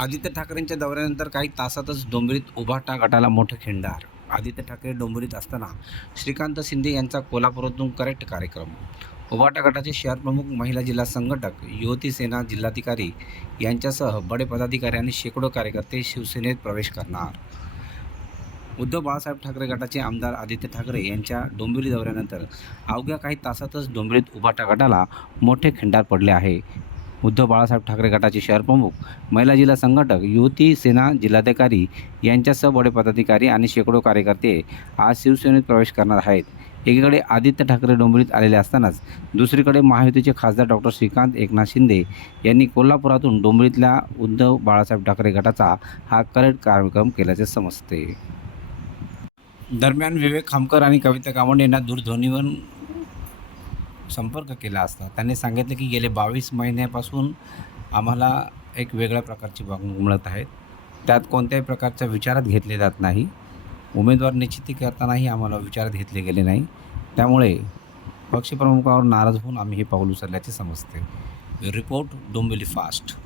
आदित्य ठाकरेंच्या दौऱ्यानंतर काही तासातच डोंबिवलीत उभाटा गटाला मोठं खिंडार. आदित्य ठाकरे डोंबिवलीत असताना श्रीकांत शिंदे यांचा कोल्हापुरातून करेक्ट कार्यक्रम. उभाटा गटाचे शहर प्रमुख महिला जिल्हा संघटक युवती सेना जिल्हाधिकारी यांच्यासह बडे पदाधिकारी आणि शेकडो कार्यकर्ते शिवसेनेत प्रवेश करणार. उद्धव बाळासाहेब ठाकरे गटाचे आमदार आदित्य ठाकरे यांच्या डोंबिवली दौऱ्यानंतर अवघ्या काही तासातच डोंबिवलीत उभाटा गटाला मोठे खिंडार पडले आहे. उद्धव बाळासाहेब ठाकरे गटाचे शहर प्रमुख महिला जिल्हा संघटक युवती सेना जिल्हाधिकारी यांच्यासह बडे पदाधिकारी आणि शेकडो कार्यकर्ते आज शिवसेनेत प्रवेश करणार आहेत. एकीकडे आदित्य ठाकरे डोंबिवलीत आलेले असतानाच दुसरीकडे महायुतीचे खासदार डॉक्टर श्रीकांत एकनाथ शिंदे यांनी कोल्हापुरातून डोंबिवलीतल्या उद्धव बाळासाहेब ठाकरे गटाचा हा करेट कार्यक्रम केल्याचे समजते. दरम्यान विवेक खामकर आणि कविता कामंड यांना दूरध्वनीवर संपर्क केला असता. त्यांनी सांगितलं की गेले बावीस महिन्यापासून आम्हाला एक वेगळ्या प्रकारची वागणूक मिळत आहेत त्यात कोणत्याही प्रकारच्या विचारात घेतले जात नाही. उमेदवार निश्चिती करतानाही आम्हाला विचारात घेतले गेले नाही. त्यामुळे पक्षप्रमुखावर नाराज होऊन आम्ही हे पाऊल उचलल्याचे समजते. Report Dombivli fast.